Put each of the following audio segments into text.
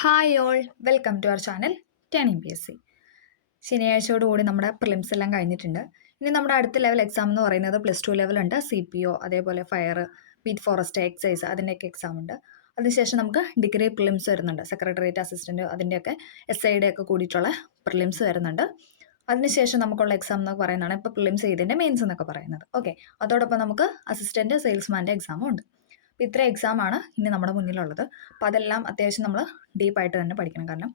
Hi all, welcome to our channel turning PSC. ശനിയാഴ്ചയോടുകൂടി നമ്മുടെ prelims എല്ലാം കഴിഞ്ഞിട്ടുണ്ട്. ഇനി നമ്മുടെ അടുത്ത ലെവൽ എക്സാം എന്ന് പറയുന്നത് +2 ലെവലുണ്ട്, CPO, അതേപോലെ ഫയർ, ബീറ്റ് ഫോറസ്റ്റ്, എക്സൈസ്, അതിൻ്റെയൊക്കെ എക്സാം ഉണ്ട്. അതിനുശേഷം നമുക്ക് ഡിഗ്രി പ്രിലിംസ് വരുന്നുണ്ട്, സെക്രട്ടേറിയറ്റ് അസിസ്റ്റൻറ്റ്, അതിൻ്റെയൊക്കെ SI ഒക്കെ കൂടിയിട്ടുള്ള പ്രിലിംസ് വരുന്നുണ്ട്. അതിനുശേഷം നമുക്കുള്ള എക്സാം എന്നൊക്കെ പറയുന്നതാണ് ഇപ്പോൾ പ്രിലിംസ് ചെയ്തതിൻ്റെ മെയിൻസ് എന്നൊക്കെ പറയുന്നത്. ഓക്കെ, അതോടൊപ്പം നമുക്ക് അസിസ്റ്റൻറ്റ് സെയിൽസ്മാൻ്റെ എക്സാമും ഉണ്ട്. അപ്പോൾ ഇത്ര എക്സാമാണ് ഇനി നമ്മുടെ മുന്നിലുള്ളത്. അപ്പോൾ അതെല്ലാം അത്യാവശ്യം നമ്മൾ ഡീപ്പായിട്ട് തന്നെ പഠിക്കണം. കാരണം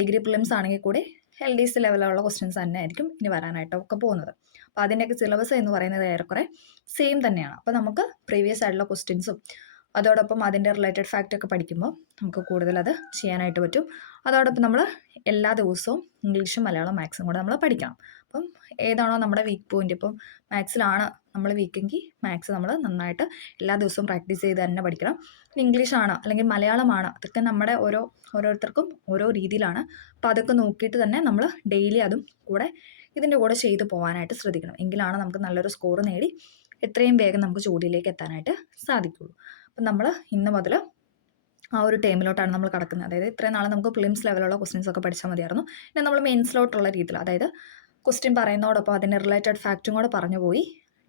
ഡിഗ്രി പ്രിലിംസ് ആണെങ്കിൽ കൂടി LDC ലെവലുള്ള ക്വസ്റ്റ്യൻസ് തന്നെ ആയിരിക്കും ഇനി വരാനായിട്ടൊക്കെ പോകുന്നത്. അപ്പോൾ അതിൻ്റെയൊക്കെ സിലബസ് എന്ന് പറയുന്നത് ഏറെക്കുറെ സെയിം തന്നെയാണ്. അപ്പോൾ നമുക്ക് പ്രീവിയസ് ആയിട്ടുള്ള ക്വസ്റ്റ്യൻസും അതോടൊപ്പം അതിൻ്റെ റിലേറ്റഡ് ഫാക്റ്റ് ഒക്കെ പഠിക്കുമ്പോൾ നമുക്ക് കൂടുതൽ അത് ചെയ്യാനായിട്ട് പറ്റും. അതോടൊപ്പം നമ്മൾ എല്ലാ ദിവസവും ഇംഗ്ലീഷും മലയാളം മാത്സും കൂടെ നമ്മൾ പഠിക്കണം. അപ്പം ഏതാണോ നമ്മുടെ വീക്ക് പോയിന്റ്, ഇപ്പം മാത്സിലാണ് നമ്മൾ വീക്കെങ്കിൽ മാത്സ് നമ്മൾ നന്നായിട്ട് എല്ലാ ദിവസവും പ്രാക്ടീസ് ചെയ്ത് തന്നെ പഠിക്കണം. ഇംഗ്ലീഷാണ് അല്ലെങ്കിൽ മലയാളമാണ്, അതൊക്കെ നമ്മുടെ ഓരോരുത്തർക്കും ഓരോ രീതിയിലാണ്. അപ്പോൾ അതൊക്കെ നോക്കിയിട്ട് തന്നെ നമ്മൾ ഡെയിലി അതും കൂടെ ഇതിൻ്റെ കൂടെ ചെയ്തു പോകാനായിട്ട് ശ്രദ്ധിക്കണം. എങ്കിലാണ് നമുക്ക് നല്ലൊരു സ്കോർ നേടി എത്രയും വേഗം നമുക്ക് ജോലിയിലേക്ക് എത്താനായിട്ട് സാധിക്കുള്ളൂ. അപ്പം നമ്മൾ ഇന്ന് മുതൽ ആ ഒരു ടൈമിലോട്ടാണ് നമ്മൾ കിടക്കുന്നത്. അതായത് ഇത്രയും നാളെ നമുക്ക് പ്രിലിംസ് ലെവലുള്ള ക്വസ്റ്റ്യൻസ് ഒക്കെ പഠിച്ചാൽ മതിയായിരുന്നു. പിന്നെ നമ്മൾ മെയിൻസിലോട്ടുള്ള രീതിയിൽ, അതായത് ക്വസ്റ്റ്യൻ പറയുന്നതോടൊപ്പം അതിൻ്റെ റിലേറ്റഡ് ഫാക്റ്റും കൂടെ പറഞ്ഞു പോയി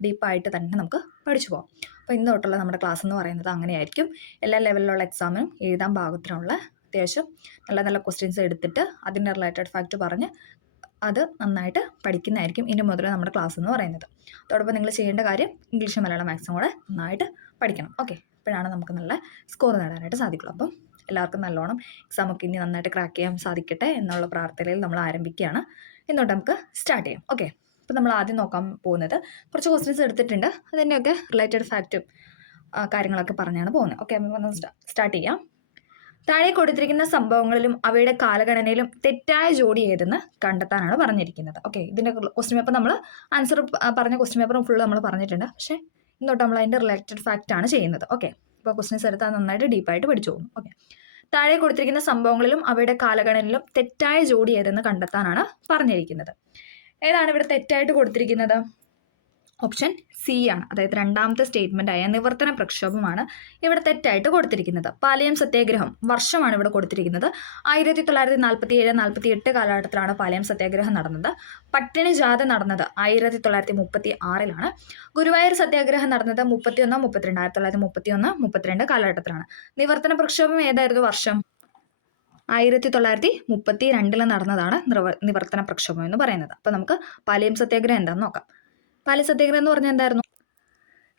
ഡീപ്പായിട്ട് തന്നെ നമുക്ക് പഠിച്ചു പോകാം. അപ്പോൾ ഇന്ന് തൊട്ടുള്ള നമ്മുടെ ക്ലാസ് എന്ന് പറയുന്നത് അങ്ങനെയായിരിക്കും. എല്ലാ ലെവലിലുള്ള എക്സാമിനും എഴുതാൻ പാകത്തിനുള്ള അത്യാവശ്യം നല്ല നല്ല ക്വസ്റ്റ്യൻസ് എടുത്തിട്ട് അതിൻ്റെ റിലേറ്റഡ് ഫാക്റ്റ് പറഞ്ഞ് അത് നന്നായിട്ട് പഠിക്കുന്നതായിരിക്കും ഇനി മുതൽ നമ്മുടെ ക്ലാസ് എന്ന് പറയുന്നത്. അതോടൊപ്പം നിങ്ങൾ ചെയ്യേണ്ട കാര്യം ഇംഗ്ലീഷും മലയാളം മാത്സും കൂടെ നന്നായിട്ട് പഠിക്കണം. ഓക്കെ, അപ്പോഴാണ് നമുക്ക് നല്ല സ്കോർ നേടാനായിട്ട് സാധിക്കുള്ളൂ. അപ്പം എല്ലാവർക്കും നല്ലോണം എക്സാമൊക്കെ ഇനി നന്നായിട്ട് ക്രാക്ക് ചെയ്യാൻ സാധിക്കട്ടെ എന്നുള്ള പ്രാർത്ഥനയിൽ നമ്മൾ ആരംഭിക്കുകയാണ്. എന്നിട്ട് നമുക്ക് സ്റ്റാർട്ട് ചെയ്യാം. ഓക്കെ, അപ്പോൾ നമ്മൾ ആദ്യം നോക്കാൻ പോകുന്നത് കുറച്ച് ക്വസ്റ്റ്യൻസ് എടുത്തിട്ടുണ്ട്, അതിൻ്റെയൊക്കെ റിലേറ്റഡ് ഫാക്റ്റും കാര്യങ്ങളൊക്കെ പറഞ്ഞാണ് പോകുന്നത്. ഓക്കെ, നമുക്ക് സ്റ്റാർട്ട് ചെയ്യാം. താഴെ കൊടുത്തിരിക്കുന്ന സംഭവങ്ങളിലും അവയുടെ കാലഗണനയിലും തെറ്റായ ജോഡി ഏതെന്ന് കണ്ടെത്താനാണ് പറഞ്ഞിരിക്കുന്നത്. ഓക്കെ, ഇതിൻ്റെ ക്വസ്റ്റ്യൻ പേപ്പർ നമ്മൾ ആൻസർ പറഞ്ഞ ക്വസ്റ്റ്യൻ പേപ്പറും ഫുള്ള് നമ്മൾ പറഞ്ഞിട്ടുണ്ട്. പക്ഷേ ഇന്നോട്ട് നമ്മൾ അതിൻ്റെ റിലേറ്റഡ് ഫാക്റ്റ് ആണ് ചെയ്യുന്നത്. ഓക്കെ, ഇപ്പോൾ ക്വസ്റ്റ്യൻസ് എടുത്താൽ നന്നായിട്ട് ഡീപ്പായിട്ട് പഠിച്ചു പോകും. ഓക്കെ, താഴെ കൊടുത്തിരിക്കുന്ന സംഭവങ്ങളിലും അവയുടെ കാലഗണനയിലും തെറ്റായ ജോഡി ഏതെന്ന് കണ്ടെത്താനാണ് പറഞ്ഞിരിക്കുന്നത്. ഏതാണ് ഇവിടെ തെറ്റായിട്ട് കൊടുത്തിരിക്കുന്നത്? ഓപ്ഷൻ സി ആണ്. അതായത് രണ്ടാമത്തെ സ്റ്റേറ്റ്മെൻ്റ് ആയ നിവർത്തന പ്രക്ഷോഭമാണ് ഇവിടെ തെറ്റായിട്ട് കൊടുത്തിരിക്കുന്നത്. പാലിയം സത്യാഗ്രഹം വർഷമാണ് ഇവിടെ കൊടുത്തിരിക്കുന്നത്. 1947-48 കാലഘട്ടത്തിലാണ് പാലിയം സത്യാഗ്രഹം നടന്നത്. പട്ടിണി ജാഥ നടന്നത് 1936-ലാണ്. ഗുരുവായൂർ സത്യാഗ്രഹം നടന്നത് 1932 കാലഘട്ടത്തിലാണ്. നിവർത്തന പ്രക്ഷോഭം ഏതായിരുന്നു വർഷം? 1932 നടന്നതാണ് നിവർത്തന പ്രക്ഷോഭം എന്ന് പറയുന്നത്. അപ്പോൾ നമുക്ക് പാലിയം സത്യാഗ്രഹം എന്താണെന്ന് നോക്കാം. പാലിയം സത്യാഗ്രഹം എന്ന് പറഞ്ഞാൽ എന്തായിരുന്നു?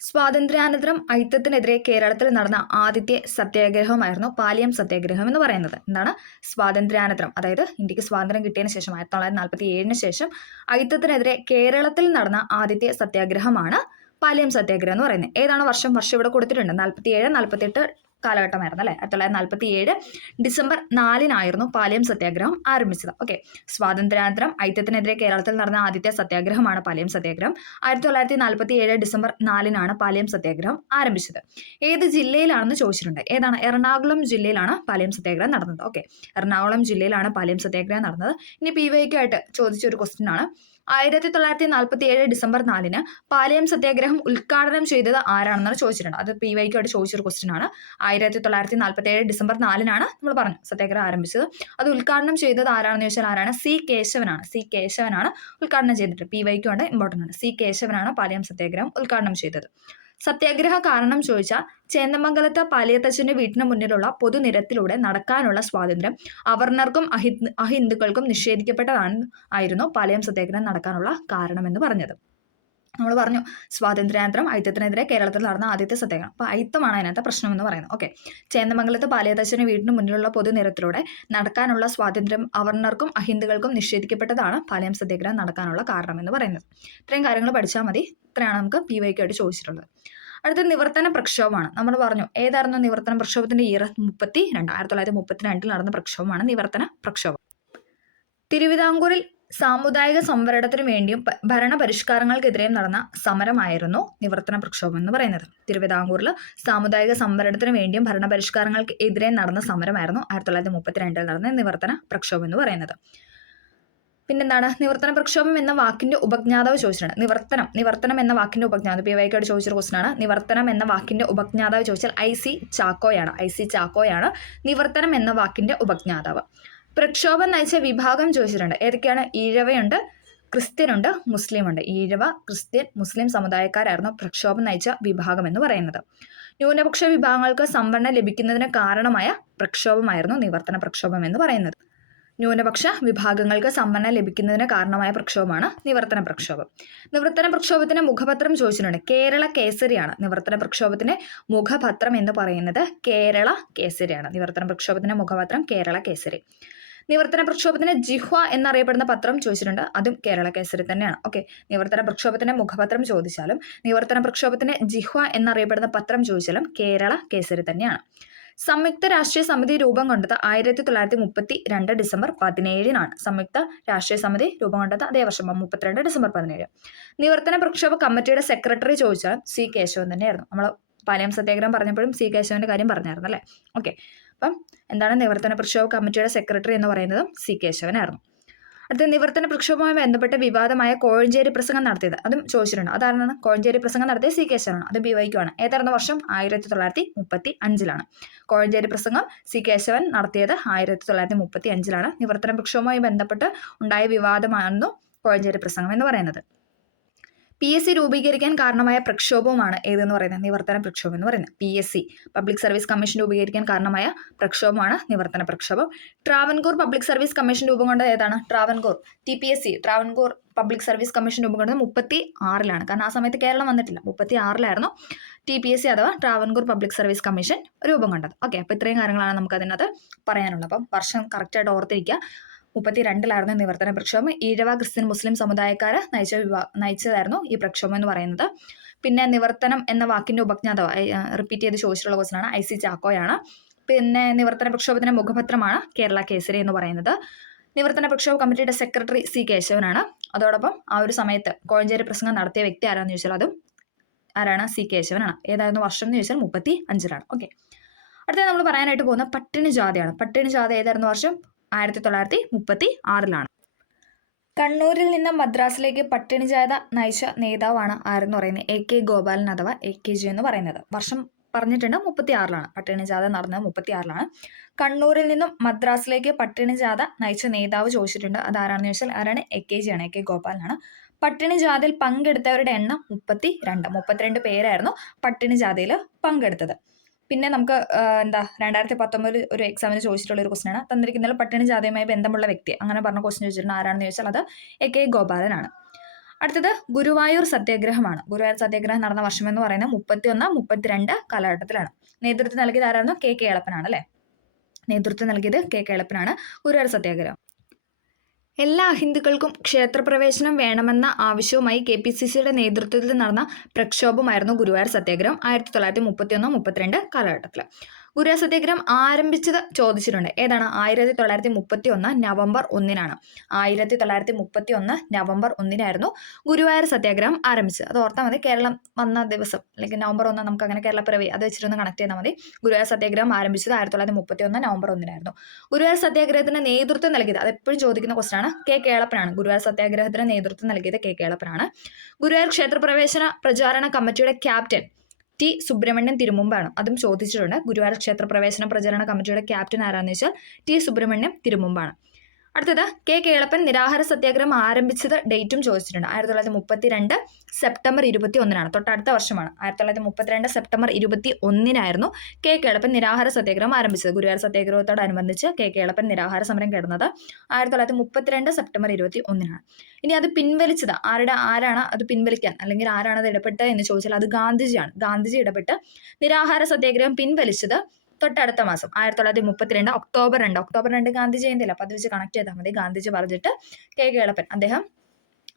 സ്വാതന്ത്ര്യാനന്തരം അയിത്തത്തിനെതിരെ കേരളത്തിൽ നടന്ന ആദ്യത്തെ സത്യാഗ്രഹമായിരുന്നു പാലിയം സത്യാഗ്രഹം എന്ന് പറയുന്നത്. എന്താണ്? സ്വാതന്ത്ര്യാനന്തരം, അതായത് ഇന്ത്യക്ക് സ്വാതന്ത്ര്യം കിട്ടിയതിന് ശേഷം 1947 ശേഷം അയിത്തത്തിനെതിരെ കേരളത്തിൽ നടന്ന ആദ്യത്തെ സത്യാഗ്രഹമാണ് പാലിയം സത്യാഗ്രഹം എന്ന് പറയുന്നത്. ഏതാണ് വർഷം? ഇവിടെ കൊടുത്തിട്ടുണ്ട്. 47-48 കാലഘട്ടമായിരുന്നു അല്ലേ. 1947 ഡിസംബർ 4 പാലിയം സത്യാഗ്രഹം ആരംഭിച്ചത്. ഓക്കെ, സ്വാതന്ത്ര്യാനന്തരം ഐക്യത്തിനെതിരെ കേരളത്തിൽ നടന്ന ആദ്യത്തെ സത്യാഗ്രഹമാണ് പാലിയം സത്യാഗ്രഹം. 1947 ഡിസംബർ 4 പാലിയം സത്യാഗ്രഹം ആരംഭിച്ചത്. ഏത് ജില്ലയിലാണെന്ന് ചോദിച്ചിട്ടുണ്ട്. ഏതാണ്? എറണാകുളം ജില്ലയിലാണ് പാലിയം സത്യാഗ്രഹം നടന്നത്. ഓക്കെ, എറണാകുളം ജില്ലയിലാണ് പാലിയം സത്യാഗ്രഹം നടന്നത്. ഇനി PYQ ആയിട്ട് ചോദിച്ചൊരു ക്വസ്റ്റ്യൻ ആണ്. 1947 ഡിസംബർ 4 പാലിയം സത്യാഗ്രഹം ഉദ്ഘാടനം ചെയ്തത് ആരാണെന്നാണ് ചോദിച്ചിട്ടുണ്ട്. അത് PYQ ആയിട്ട് ചോദിച്ചൊരു ക്വസ്റ്റ്യൻ ആണ്. 1947 ഡിസംബർ 4 നമ്മൾ പറഞ്ഞു സത്യാഗ്രഹം ആരംഭിച്ചത്. അത് ഉദ്ഘാടനം ചെയ്തത് ആരാണെന്ന് ചോദിച്ചാൽ ആരാണ്? C കേശവനാണ് ഉദ്ഘാടനം ചെയ്തിട്ട്. PYQ ആണ്, ഇമ്പോർട്ടൻ്റ് ആണ്. C കേശവനാണ് പാലിയം സത്യാഗ്രഹം ഉദ്ഘാടനം ചെയ്തത്. സത്യാഗ്രഹ കാരണം ചോദിച്ചാൽ ചേന്ദമംഗലത്ത് പാലിയത്തച്ഛൻ്റെ വീട്ടിന് മുന്നിലുള്ള പൊതുനിരത്തിലൂടെ നടക്കാനുള്ള സ്വാതന്ത്ര്യം അവർണർക്കും അഹിന്ദുക്കൾക്കും നിഷേധിക്കപ്പെട്ടതായിരുന്നു പാലിയം സത്യാഗ്രഹം നടക്കാനുള്ള കാരണമെന്ന് പറഞ്ഞത്. നമ്മൾ പറഞ്ഞു സ്വാതന്ത്ര്യാനന്തരം അയിത്തത്തിനെതിരെ കേരളത്തിൽ നടന്ന ആദ്യത്തെ സത്യാഗ്രഹം. അപ്പോൾ അയിത്തമാണ് അതിനകത്തെ പ്രശ്നം എന്ന് പറയുന്നത്. ഓക്കെ, ചേന്ദമംഗലത്ത് പാലിയത്തച്ഛൻ്റെ വീടിന് മുന്നിലുള്ള പൊതുനിരത്തിലൂടെ നടക്കാനുള്ള സ്വാതന്ത്ര്യം അവർണർക്കും അഹിന്ദുക്കൾക്കും നിഷേധിക്കപ്പെട്ടതാണ് പാലിയം സത്യാഗ്രഹം നടക്കാനുള്ള കാരണം എന്ന് പറയുന്നത്. ഇത്രയും കാര്യങ്ങൾ പഠിച്ചാൽ മതി. ഇത്രയാണ് നമുക്ക് PYQ ആയിട്ട് ചോദിച്ചിട്ടുള്ളത്. അടുത്ത നിവർത്തന പ്രക്ഷോഭമാണ്. നമ്മൾ പറഞ്ഞു ഏതായിരുന്നു നിവർത്തന പ്രക്ഷോഭത്തിന്റെ ഇയർ? 1932 നടന്ന പ്രക്ഷോഭമാണ് നിവർത്തന പ്രക്ഷോഭം. തിരുവിതാംകൂറിൽ സാമുദായിക സംവരണത്തിനു വേണ്ടിയും ഭരണപരിഷ്കാരങ്ങൾക്കെതിരെയും നടന്ന സമരമായിരുന്നു നിവർത്തന പ്രക്ഷോഭം എന്ന് പറയുന്നത്. തിരുവിതാംകൂറിൽ സാമുദായിക സംവരണത്തിനു വേണ്ടിയും ഭരണപരിഷ്കാരങ്ങൾക്ക് എതിരെ നടന്ന സമരമായിരുന്നു 1932 നടന്ന നിവർത്തന പ്രക്ഷോഭം എന്ന് പറയുന്നത്. പിന്നെന്താണ് നിവർത്തന പ്രക്ഷോഭം എന്ന വാക്കിന്റെ ഉപജ്ഞാതാവ് ചോദിച്ചിട്ടുണ്ട്. നിവർത്തനം എന്ന വാക്കിന്റെ ഉപജ്ഞാതാവ് PYക്കായിട്ട് ചോദിച്ചൊരു ക്വസ്റ്റൻ ആണ്. നിവർത്തനം എന്ന വാക്കിന്റെ ഉപജ്ഞാതാവ് ചോദിച്ചാൽ IC ചാക്കോയാണ് നിവർത്തനം എന്ന വാക്കിന്റെ ഉപജ്ഞാതാവ്. പ്രക്ഷോഭം നയിച്ച വിഭാഗം ചോദിച്ചിട്ടുണ്ട്. ഏതൊക്കെയാണ്? ഈഴവയുണ്ട്, ക്രിസ്ത്യനുണ്ട്, മുസ്ലിമുണ്ട്. ഈഴവ, ക്രിസ്ത്യൻ, മുസ്ലിം സമുദായക്കാരായിരുന്നു പ്രക്ഷോഭം നയിച്ച വിഭാഗം എന്ന് പറയുന്നത്. ന്യൂനപക്ഷ വിഭാഗങ്ങൾക്ക് സംവരണം ലഭിക്കുന്നതിന് കാരണമായ പ്രക്ഷോഭമായിരുന്നു നിവർത്തന പ്രക്ഷോഭം എന്ന് പറയുന്നത്. ന്യൂനപക്ഷ വിഭാഗങ്ങൾക്ക് സംവരണം ലഭിക്കുന്നതിന് കാരണമായ പ്രക്ഷോഭമാണ് നിവർത്തന പ്രക്ഷോഭം. നിവർത്തന പ്രക്ഷോഭത്തിന് മുഖപത്രം ചോദിച്ചിട്ടുണ്ട്. കേരള കേസരിയാണ് നിവർത്തന പ്രക്ഷോഭത്തിന്റെ മുഖപത്രം എന്ന് പറയുന്നത്. കേരള കേസരിയാണ് നിവർത്തന പ്രക്ഷോഭത്തിന്റെ മുഖപത്രം, കേരള കേസരി. നിവർത്തന പ്രക്ഷോഭത്തിന് ജിഹ്വ എന്നറിയപ്പെടുന്ന പത്രം ചോദിച്ചിട്ടുണ്ട്. അതും കേരള കേസരി തന്നെയാണ്. ഓക്കെ, നിവർത്തന പ്രക്ഷോഭത്തിന്റെ മുഖപത്രം ചോദിച്ചാലും നിവർത്തന പ്രക്ഷോഭത്തിന് ജിഹ്വ എന്നറിയപ്പെടുന്ന പത്രം ചോദിച്ചാലും കേരള കേസരി തന്നെയാണ്. സംയുക്ത രാഷ്ട്രീയ സമിതി രൂപം കൊണ്ടത് 1932 ഡിസംബർ 17-നാണ്. സംയുക്ത രാഷ്ട്രീയ സമിതി രൂപം കൊണ്ടത് അതേ വർഷം 32 ഡിസംബർ 17. നിവർത്തന പ്രക്ഷോഭ കമ്മിറ്റിയുടെ സെക്രട്ടറി ചോദിച്ചാൽ C കേശവൻ തന്നെയായിരുന്നു. നമ്മൾ പാലയം സത്യാഗ്രഹം പറഞ്ഞപ്പോഴും C കേശവന്റെ കാര്യം പറഞ്ഞായിരുന്നു അല്ലേ? ഓക്കെ, അപ്പം എന്താണ് നിവർത്തന പ്രക്ഷോഭ കമ്മിറ്റിയുടെ സെക്രട്ടറി എന്ന് പറയുന്നതും C കേശവനായിരുന്നു. അടുത്ത നിവർത്തന പ്രക്ഷോഭവുമായി ബന്ധപ്പെട്ട വിവാദമായ കോഴഞ്ചേരി പ്രസംഗം നടത്തിയത് അതും ചോദിച്ചിട്ടുണ്ട്. അതാണ് കോഴഞ്ചേരി പ്രസംഗം നടത്തിയ C കേശവനാണ്. അത് BYക്കുമാണ്. ഏതായിരുന്നു വർഷം? 1935-ലാണ്. കോഴഞ്ചേരി പ്രസംഗം C കേശവൻ നടത്തിയത് 1935-ലാണ്. നിവർത്തന പ്രക്ഷോഭവുമായി ബന്ധപ്പെട്ട് ഉണ്ടായ വിവാദമായിരുന്നു കോഴഞ്ചേരി പ്രസംഗം എന്ന് പറയുന്നത്. PSC രൂപീകരിക്കാൻ കാരണമായ പ്രക്ഷോഭവുമാണ് ഏതെന്ന് പറയുന്നത്? നിവർത്തന പ്രക്ഷോഭം എന്ന് പറയുന്നത്. PSC പബ്ലിക് സർവീസ് കമ്മീഷൻ രൂപീകരിക്കാൻ കാരണമായ പ്രക്ഷോഭമാണ് നിവർത്തന പ്രക്ഷോഭം. ട്രാവൻകൂർ പബ്ലിക് സർവീസ് കമ്മീഷൻ രൂപം കൊണ്ടത് ഏതാണ്? Travancore TPSC Travancore public service commission രൂപം കൊണ്ടത് 36-ലാണ്. കാരണം ആ സമയത്ത് കേരളം വന്നിട്ടില്ല. 36-ലായിരുന്നു TPSC അഥവാ ട്രാവൻകൂർ പബ്ലിക് സർവീസ് കമ്മീഷൻ രൂപം കൊണ്ടത്. ഓക്കെ, അപ്പോൾ ഇത്രയും കാര്യങ്ങളാണ് നമുക്ക് അതിനകത്ത് പറയാനുള്ളത്. അപ്പം വർഷം കറക്റ്റായിട്ട് ഓർത്തിരിക്കുക. 32-ലായിരുന്നു നിവർത്തന പ്രക്ഷോഭം. ഈഴവ, ക്രിസ്ത്യൻ, മുസ്ലിം സമുദായക്കാരെ നയിച്ചതായിരുന്നു ഈ പ്രക്ഷോഭം എന്ന് പറയുന്നത്. പിന്നെ നിവർത്തനം എന്ന വാക്കിന്റെ ഉപജ്ഞാതാവ് റിപ്പീറ്റ് ചെയ്ത് ചോദിച്ചിട്ടുള്ള ക്വസ്റ്റനാണ്. IC ചാക്കോയാണ്. പിന്നെ നിവർത്തന പ്രക്ഷോഭത്തിന്റെ മുഖപത്രമാണ് കേരള കേസരി എന്ന് പറയുന്നത്. നിവർത്തന പ്രക്ഷോഭ കമ്മിറ്റിയുടെ സെക്രട്ടറി C കേശവനാണ്. അതോടൊപ്പം ആ ഒരു സമയത്ത് കോഴഞ്ചേരി പ്രസംഗം നടത്തിയ വ്യക്തി ആരാന്ന് ചോദിച്ചാൽ അതും ആരാണ്? C കേശവനാണ്. ഏതായിരുന്നു വർഷം എന്ന് ചോദിച്ചാൽ 35-ലാണ്. ഓക്കെ, അടുത്തത് നമ്മൾ പറയാനായിട്ട് പോകുന്ന പട്ടിണി ജാഥയാണ്. പട്ടിണി ജാഥ ഏതായിരുന്നു വർഷം? 1936-ലാണ്. കണ്ണൂരിൽ നിന്ന് മദ്രാസിലേക്ക് പട്ടിണി ജാഥ നയിച്ച നേതാവാണ് ആരെന്ന് പറയുന്നത്? AK ഗോപാലൻ അഥവാ AKG എന്ന് പറയുന്നത്. വർഷം പറഞ്ഞിട്ടുണ്ട് 36-ലാണ്. പട്ടിണി ജാഥ നടന്നത് 36-ലാണ്. കണ്ണൂരിൽ നിന്നും മദ്രാസിലേക്ക് പട്ടിണി ജാഥ നയിച്ച നേതാവ് ചോദിച്ചിട്ടുണ്ട്. അതാരാണെന്ന് ചോദിച്ചാൽ ആരാണ്? AKG ആണ്. AK ഗോപാലനാണ്. പട്ടിണി ജാഥയിൽ പങ്കെടുത്തവരുടെ എണ്ണം 32 പേരായിരുന്നു പട്ടിണി ജാഥയിൽ പങ്കെടുത്തത്. പിന്നെ നമുക്ക് 2019 ഒരു എക്സാമിന് ചോദിച്ചിട്ടുള്ള ഒരു ക്വസ്റ്റൻ ആണ്. തന്നിരിക്കുന്ന പട്ടിണി ജാഥയുമായി ബന്ധമുള്ള വ്യക്തി അങ്ങനെ പറഞ്ഞ ക്വസ്റ്റൻ ചോദിച്ചിട്ടുണ്ട്. ആരാണെന്ന് ചോദിച്ചാൽ അത് AK ഗോപാലനാണ്. അടുത്തത് ഗുരുവായൂർ സത്യാഗ്രഹമാണ്. ഗുരുവായൂർ സത്യാഗ്രഹം നടന്ന വർഷം എന്ന് പറയുന്നത് 31-32 കാലഘട്ടത്തിലാണ്. നേതൃത്വം നൽകിയത് ആരായിരുന്നു? KK കേളപ്പനാണ് അല്ലേ? നേതൃത്വം നൽകിയത് KK കേളപ്പനാണ് ഗുരുവായൂർ സത്യാഗ്രഹം. എല്ലാ ഹിന്ദുക്കൾക്കും ക്ഷേത്രപ്രവേശനം വേണമെന്ന ആവശ്യവുമായി KPCCയുടെ നേതൃത്വത്തിൽ നടന്ന പ്രക്ഷോഭമായിരുന്നു ഗുരുവായൂർ സത്യാഗ്രഹം 1931-32 കാലഘട്ടത്തിൽ. ഗുരുവായൂർ സത്യാഗ്രഹം ആരംഭിച്ചത് ചോദിച്ചിട്ടുണ്ട്. ഏതാണ്? 1931 നവംബർ 1-നാണ്. 1931 നവംബർ 1-നായിരുന്നു ഗുരുവായൂർ സത്യാഗ്രഹം ആരംഭിച്ചത്. അത് ഓർത്താൽ മതി. കേരളം വന്ന ദിവസം അല്ലെങ്കിൽ നവംബർ 1 നമുക്ക് അങ്ങനെ കേരളപ്പിറവി അത് വെച്ചിട്ടൊന്ന് കണക്ട് ചെയ്താൽ മതി. ഗുരുവായൂർ സത്യാഗ്രഹം ആരംഭിച്ചത് 1931 നവംബർ 1-നായിരുന്നു. ഗുരുവായൂർ സത്യാഗ്രഹത്തിന് നേതൃത്വം നൽകിയത് അത് എപ്പോഴും ചോദിക്കുന്ന ക്വസ്റ്റൻ ആണ്. KK കേളപ്പനാണ്. ഗുരുവായൂർ സത്യാഗ്രഹത്തിന് നേതൃത്വം നൽകിയത് KK കേളപ്പനാണ്. ഗുരുവായൂർ ക്ഷേത്രപ്രവേശന പ്രചാരണ കമ്മിറ്റിയുടെ ക്യാപ്റ്റൻ T സുബ്രഹ്മണ്യൻ തിരുമുമ്പാണ്. അതും ചോദിച്ചിട്ടുണ്ട്. ഗുരുവായൂർ ക്ഷേത്രപ്രവേശന പ്രചരണ കമ്മിറ്റിയുടെ ക്യാപ്റ്റൻ ആരാന്ന് വെച്ചാൽ T സുബ്രഹ്മണ്യം തിരുമുമ്പാണ്. അടുത്തത് KK കേളപ്പൻ നിരാഹാര സത്യാഗ്രഹം ആരംഭിച്ചത് ഡേറ്റും ചോദിച്ചിട്ടുണ്ട്. 1932 സെപ്റ്റംബർ 21-നാണ്. തൊട്ടടുത്ത വർഷമാണ്. 1932 സെപ്റ്റംബർ 21-നായിരുന്നു KK കേളപ്പൻ നിരാഹാര സത്യാഗ്രഹം ആരംഭിച്ചത്. ഗുരുവായൂർ സത്യാഗ്രഹത്തോടനുബന്ധിച്ച് KK കേളപ്പൻ നിരാഹാര സമരം കിടന്നത് 1932 സെപ്റ്റംബർ 21-നാണ്. ഇനി അത് പിൻവലിച്ചത് ആരാണ് അത് പിൻവലിക്കാൻ അല്ലെങ്കിൽ ആരാണ് അത് ഇടപെട്ടത് എന്ന് ചോദിച്ചാൽ അത് ഗാന്ധിജിയാണ്. ഗാന്ധിജി ഇടപെട്ട് നിരാഹാര സത്യാഗ്രഹം പിൻവലിച്ചത് തൊട്ടടുത്ത മാസം 1932 ഒക്ടോബർ 2 ഗാന്ധി ജയന്തിയല്ല. അപ്പം അത് വെച്ച് കണക്ട് ചെയ്താൽ മതി. ഗാന്ധിജി പറഞ്ഞിട്ട് KK കേളപ്പൻ അദ്ദേഹം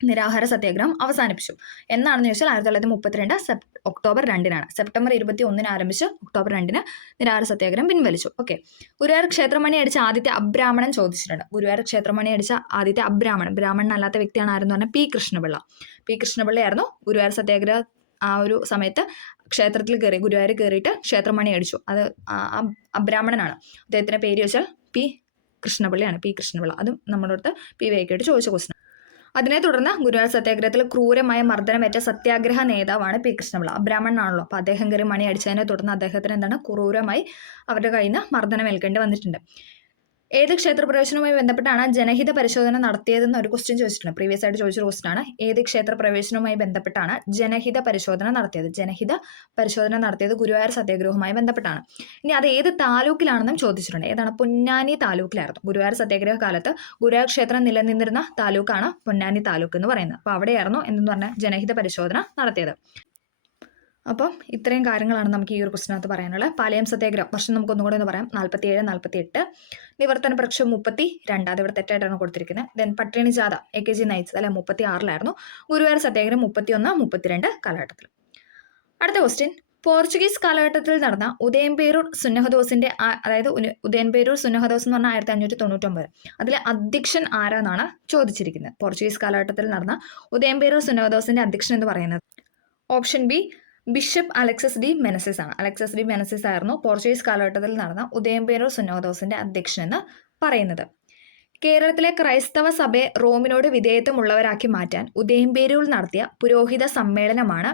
നിരാഹാര സത്യാഗ്രഹം അവസാനിപ്പിച്ചു. എന്നാണെന്ന് ചോദിച്ചാൽ 1932 ഒക്ടോബർ 2-നാണ്. സെപ്റ്റംബർ 21-ന് ആരംഭിച്ച് ഒക്ടോബർ 2-ന് നിരാഹാര സത്യാഗ്രഹം പിൻവലിച്ചു. ഓക്കെ, ഗുരുവായൂർ ക്ഷേത്രമണി അടിച്ച ആദ്യത്തെ അബ്രാഹ്മണൻ ചോദിച്ചിട്ടുണ്ട്. ഗുരുവായൂർ ക്ഷേത്രമണി അടിച്ച ആദ്യത്തെ ബ്രാഹ്മണനല്ലാത്ത വ്യക്തിയാണ് പറഞ്ഞാൽ P കൃഷ്ണപിള്ള. P കൃഷ്ണപിള്ളയായിരുന്നു ഗുരുവായൂർ സത്യാഗ്രഹ ആ ഒരു സമയത്ത് ക്ഷേത്രത്തിൽ കയറി ഗുരുവായൂർ കയറിയിട്ട് ക്ഷേത്രമണി അടിച്ചു. അത് അബ്രാഹ്മണനാണ്. അദ്ദേഹത്തിൻ്റെ പേര് ചോദിച്ചാൽ P കൃഷ്ണപിള്ളയാണ്, പി കൃഷ്ണപിള്ള. അതും നമ്മുടെ അടുത്ത് PVK ആയിട്ട് ചോദിച്ച ക്വസ്റ്റൻ. അതിനെ തുടർന്ന് ഗുരുവായൂർ സത്യാഗ്രഹത്തിൽ ക്രൂരമായ മർദ്ദനമേറ്റ സത്യാഗ്രഹ നേതാവാണ് പി കൃഷ്ണപിള്ള. അബ്രാഹ്മണനാണല്ലോ, അപ്പോൾ അദ്ദേഹം കയറി മണി അടിച്ചതിനെ തുടർന്ന് അദ്ദേഹത്തിന് എന്താണ് ക്രൂരമായി അവരുടെ കയ്യിൽ നിന്ന് മർദ്ദനമേൽക്കേണ്ടി വന്നിട്ടുണ്ട്. ഏത് ക്ഷേത്രപ്രവേശനവുമായി ബന്ധപ്പെട്ടാണ് ജനഹിത പരിശോധന നടത്തിയതെന്ന് ഒരു ക്വസ്റ്റ്യൻ ചോദിച്ചിട്ടുണ്ട്. പ്രീവിയസ് ആയിട്ട് ചോദിച്ച ക്വസ്റ്റ്യൻ ആണ്. ഏത് ക്ഷേത്രപ്രവേശനവുമായി ബന്ധപ്പെട്ടാണ് ജനഹിത പരിശോധന നടത്തിയത്? ജനഹിത പരിശോധന നടത്തിയത് ഗുരുവായൂർ സത്യാഗ്രഹവുമായി ബന്ധപ്പെട്ടാണ്. ഇനി അത് ഏത് താലൂക്കിലാണെന്നും ചോദിച്ചിട്ടുണ്ട്. ഏതാണ്? പൊന്നാനി താലൂക്കിലായിരുന്നു. ഗുരുവായൂർ സത്യാഗ്രഹ കാലത്ത് ഗുരുവായൂർ ക്ഷേത്രം നിലനിന്നിരുന്ന താലൂക്കാണ് പൊന്നാനി താലൂക്ക് എന്ന് പറയുന്നത്. അപ്പോൾ അവിടെയായിരുന്നു എന്തെന്ന് പറഞ്ഞാൽ ജനഹിത പരിശോധന നടത്തിയത്. അപ്പം ഇത്രയും കാര്യങ്ങളാണ് നമുക്ക് ഈ ഒരു ക്വസ്റ്റിനകത്ത് പറയാനുള്ളത്. പാളയം സത്യാഗ്രഹം വർഷം നമുക്ക് ഒന്നുകൂടെ ഒന്ന് പറയാം. 47, 48. നിവർത്തന പ്രക്ഷോഭം 32, അത് ഇവിടെ തെറ്റായിട്ടാണ് കൊടുത്തിരിക്കുന്നത്. ദെൻ പട്ടിണി ജാഥ AKG നയിച്ചത് അല്ലെ 36 ഗുരുവായൂർ സത്യാഗ്രഹം 31, 32 കാലഘട്ടത്തിൽ. അടുത്ത ക്വസ്റ്റ്യൻ, പോർച്ചുഗീസ് കാലഘട്ടത്തിൽ നടന്ന ഉദയംപേരൂർ സുന്നഹദോസിന്റെ അതായത് ഉദയംപേരൂർ സുന്നഹദോസ് എന്ന് പറഞ്ഞാൽ 1599. അതിലെ അധ്യക്ഷൻ ആരാന്നാണ് ചോദിച്ചിരിക്കുന്നത്. പോർച്ചുഗീസ് കാലഘട്ടത്തിൽ നടന്ന ഉദയംപേരൂർ സുന്നഹദോസിന്റെ അധ്യക്ഷൻ എന്ന് പറയുന്നത് option B bishop Alexis de Menezes ആണ്. അലക്സസ് ഡി മെനസിസ് ആയിരുന്നു പോർച്ചുഗീസ് കാലഘട്ടത്തിൽ നടന്ന ഉദയംപേരൂർ സുന്നഹദോസിന്റെ അധ്യക്ഷൻ എന്ന് പറയുന്നത്. കേരളത്തിലെ ക്രൈസ്തവ സഭയെ റോമിനോട് വിധേയത്വമുള്ളവരാക്കി മാറ്റാൻ ഉദയംപേരൂരിൽ നടത്തിയ പുരോഹിത സമ്മേളനമാണ്